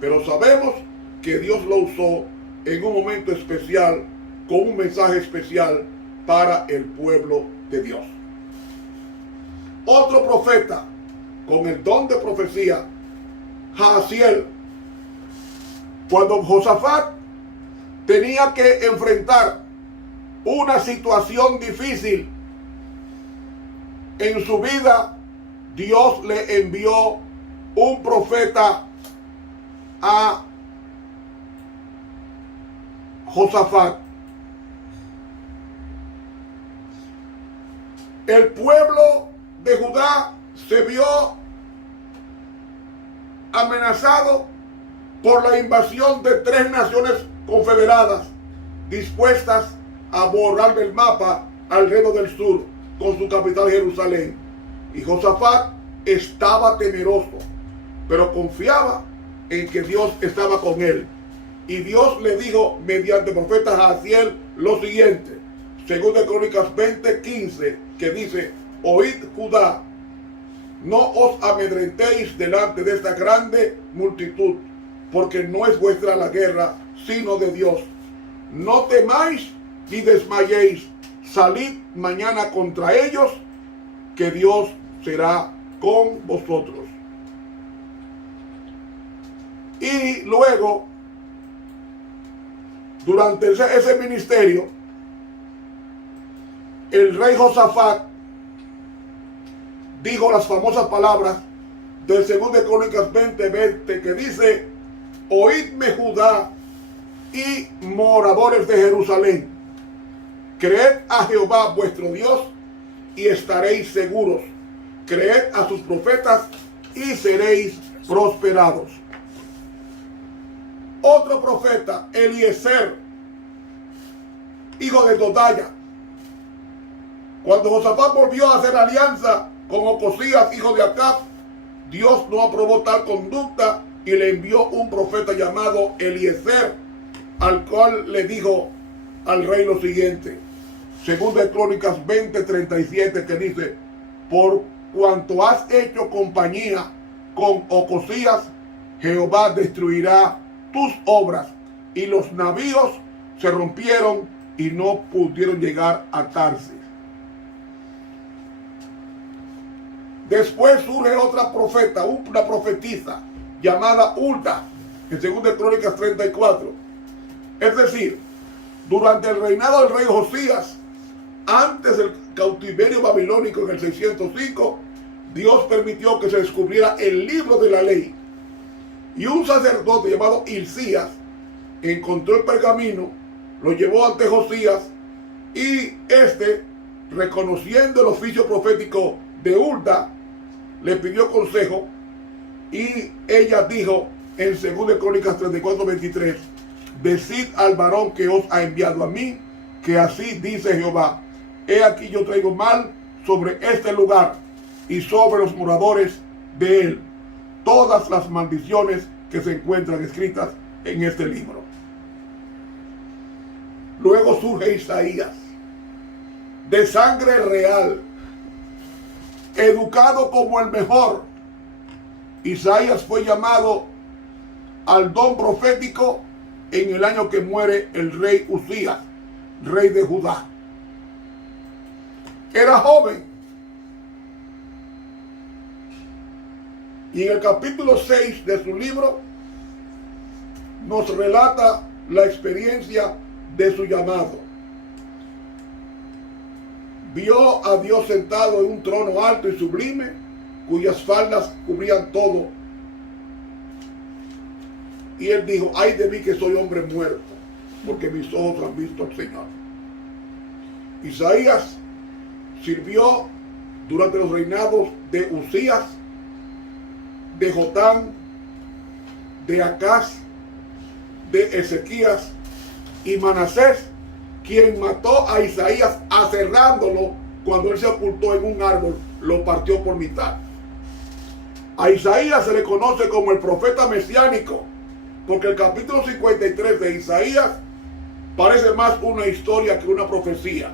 pero sabemos que Dios lo usó en un momento especial, con un mensaje especial para el pueblo de Dios. Otro profeta con el don de profecía, Jaasiel. Cuando Josafat tenía que enfrentar una situación difícil en su vida, Dios le envió un profeta a Josafat. El pueblo de Judá se vio amenazado por la invasión de 3 naciones confederadas dispuestas a borrar del mapa al reino del sur con su capital Jerusalén. Y Josafat estaba temeroso, pero confiaba en que Dios estaba con él. Y Dios le dijo mediante el profeta Jaasiel lo siguiente, según de Crónicas 20:15, que dice: oíd Judá, no os amedrentéis delante de esta grande multitud, porque no es vuestra la guerra, sino de Dios. No temáis ni desmayéis, salid mañana contra ellos, que Dios será con vosotros. Y luego, durante ese ministerio, el rey Josafat dijo las famosas palabras del 2 de Crónicas 20:20, que dice: oídme Judá y moradores de Jerusalén, creed a Jehová vuestro Dios y estaréis seguros, creed a sus profetas y seréis prosperados. Otro profeta, Eliezer, hijo de Dodaya. Cuando Josafat volvió a hacer alianza con Ocosías, hijo de Acab, Dios no aprobó tal conducta y le envió un profeta llamado Eliezer, al cual le dijo al rey lo siguiente, según de Crónicas 20:37, que dice: por cuanto has hecho compañía con Ocosías, Jehová destruirá tus obras. Y los navíos se rompieron y no pudieron llegar a Tarsis. Después surge otra profeta, una profetisa llamada Hulda, en 2 de Crónicas 34. Es decir, durante el reinado del rey Josías, antes del cautiverio babilónico en el 605, Dios permitió que se descubriera el libro de la ley. Y un sacerdote llamado Hilcías encontró el pergamino, lo llevó ante Josías y este, reconociendo el oficio profético de Hulda, le pidió consejo y ella dijo en 2 Crónicas 34:23: decid al varón que os ha enviado a mí, que así dice Jehová: he aquí yo traigo mal sobre este lugar y sobre los moradores de él todas las maldiciones que se encuentran escritas en este libro. Luego surge Isaías, de sangre real, educado como el mejor. Isaías fue llamado al don profético en el año que muere el rey Usías, rey de Judá. Era joven. Y en el capítulo 6 de su libro nos relata la experiencia de su llamado. Vio a Dios sentado en un trono alto y sublime, cuyas faldas cubrían todo. Y él dijo: ay de mí que soy hombre muerto, porque mis ojos han visto al Señor. Isaías sirvió durante los reinados de Usías, de Jotán, de Acaz, de Ezequías y Manasés, quien mató a Isaías aserrándolo cuando él se ocultó en un árbol, lo partió por mitad. A Isaías se le conoce como el profeta mesiánico, porque el capítulo 53 de Isaías parece más una historia que una profecía.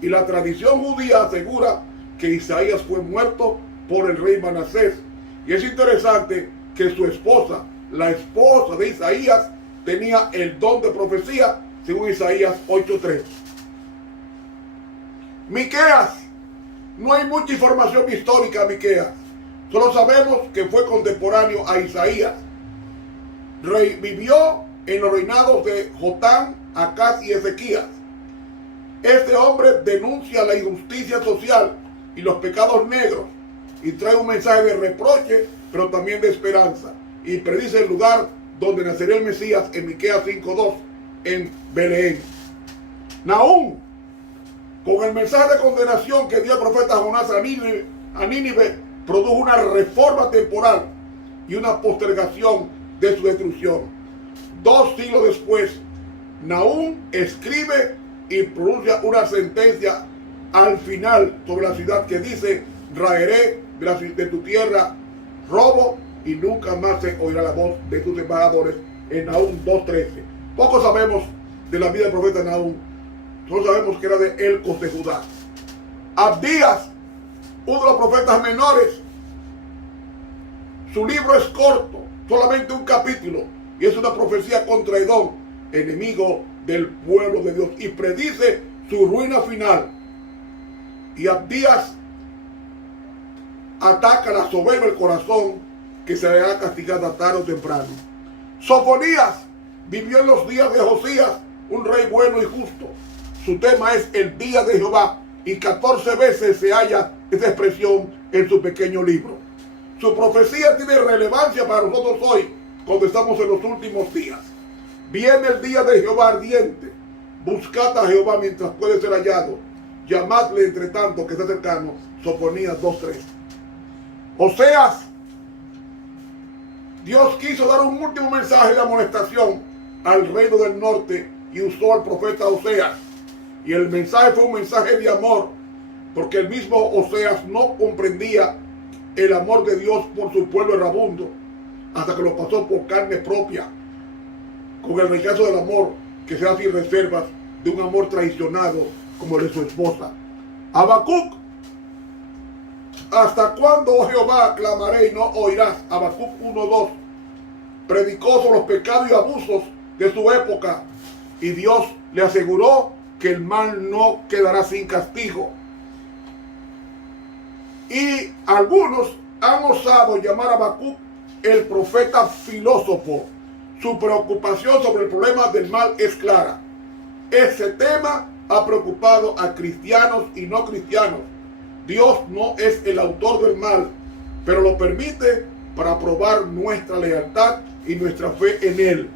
Y la tradición judía asegura que Isaías fue muerto por el rey Manasés. Y es interesante que su esposa, la esposa de Isaías, tenía el don de profecía, según Isaías 8:3. Miqueas. No hay mucha información histórica de Miqueas. Solo sabemos que fue contemporáneo a Isaías. Vivió en los reinados de Jotán, Acaz y Ezequías. Este hombre denuncia la injusticia social y los pecados negros y trae un mensaje de reproche, pero también de esperanza, y predice el lugar donde nacería el Mesías en Miqueas 5:2, en Belén. Nahum, con el mensaje de condenación que dio el profeta Jonás a Nínive, produjo una reforma temporal y una postergación de su destrucción. 2 siglos después, Nahum escribe y pronuncia una sentencia al final sobre la ciudad que dice: raeré de tu tierra robo y nunca más se oirá la voz de tus embajadores, en Nahum 2:13. Poco sabemos de la vida del profeta Nahum, solo sabemos que era de Elcos de Judá. Abdías, uno de los profetas menores, su libro es corto, solamente un capítulo, y es una profecía contra Edom, enemigo del pueblo de Dios, y predice su ruina final. Y Abdías ataca la soberbia del corazón, que se hará castigada tarde o temprano. Sofonías vivió en los días de Josías, un rey bueno y justo. Su tema es el día de Jehová, y 14 veces se halla esa expresión en su pequeño libro. Su profecía tiene relevancia para nosotros hoy, cuando estamos en los últimos días. Viene el día de Jehová ardiente. Buscad a Jehová mientras puede ser hallado. Llamadle entre tanto que está cercano. Sofonías 2:3. Oseas. Dios quiso dar un último mensaje de amonestación al reino del norte y usó al profeta Oseas. Y el mensaje fue un mensaje de amor, porque el mismo Oseas no comprendía el amor de Dios por su pueblo erabundo, hasta que lo pasó por carne propia, con el rechazo del amor que se hace sin reservas, de un amor traicionado como el de su esposa. Habacuc. ¿Hasta cuándo, oh Jehová, clamaré y no oirás? Habacuc 1:2. Predicó sobre los pecados y abusos de su época, y Dios le aseguró que el mal no quedará sin castigo. Y algunos han osado llamar a Habacuc el profeta filósofo. Su preocupación sobre el problema del mal es clara. Ese tema ha preocupado a cristianos y no cristianos. Dios no es el autor del mal, pero lo permite para probar nuestra lealtad y nuestra fe en Él.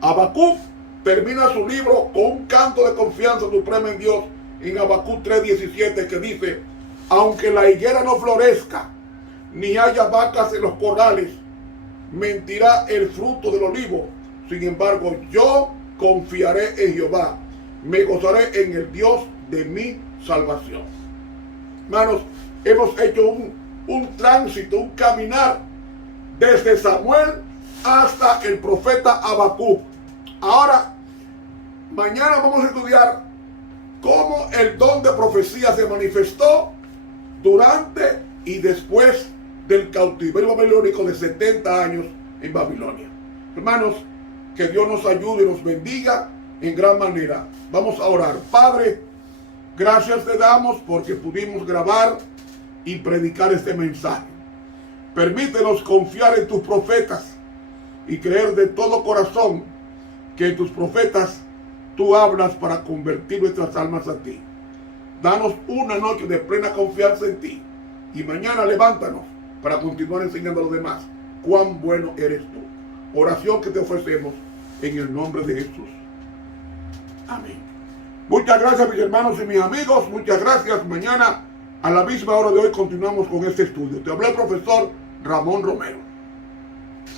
Habacuc termina su libro con un canto de confianza suprema en Dios en Habacuc 3:17, que dice: aunque la higuera no florezca, ni haya vacas en los corrales, mentirá el fruto del olivo. Sin embargo, yo confiaré en Jehová, me gozaré en el Dios de mi salvación. Hermanos, hemos hecho un tránsito, un caminar desde Samuel hasta el profeta Habacuc. Ahora, mañana vamos a estudiar cómo el don de profecía se manifestó durante y después del cautiverio babilónico de 70 años en Babilonia. Hermanos, que Dios nos ayude y nos bendiga en gran manera. Vamos a orar. Padre, gracias te damos porque pudimos grabar y predicar este mensaje. Permítenos confiar en tus profetas y creer de todo corazón que en tus profetas tú hablas para convertir nuestras almas a ti. Danos una noche de plena confianza en ti y mañana levántanos para continuar enseñando a los demás cuán bueno eres tú. Oración que te ofrecemos en el nombre de Jesús. Amén. Muchas gracias, mis hermanos y mis amigos. Muchas gracias. Mañana a la misma hora de hoy continuamos con este estudio. Te habló el profesor Ramón Romero.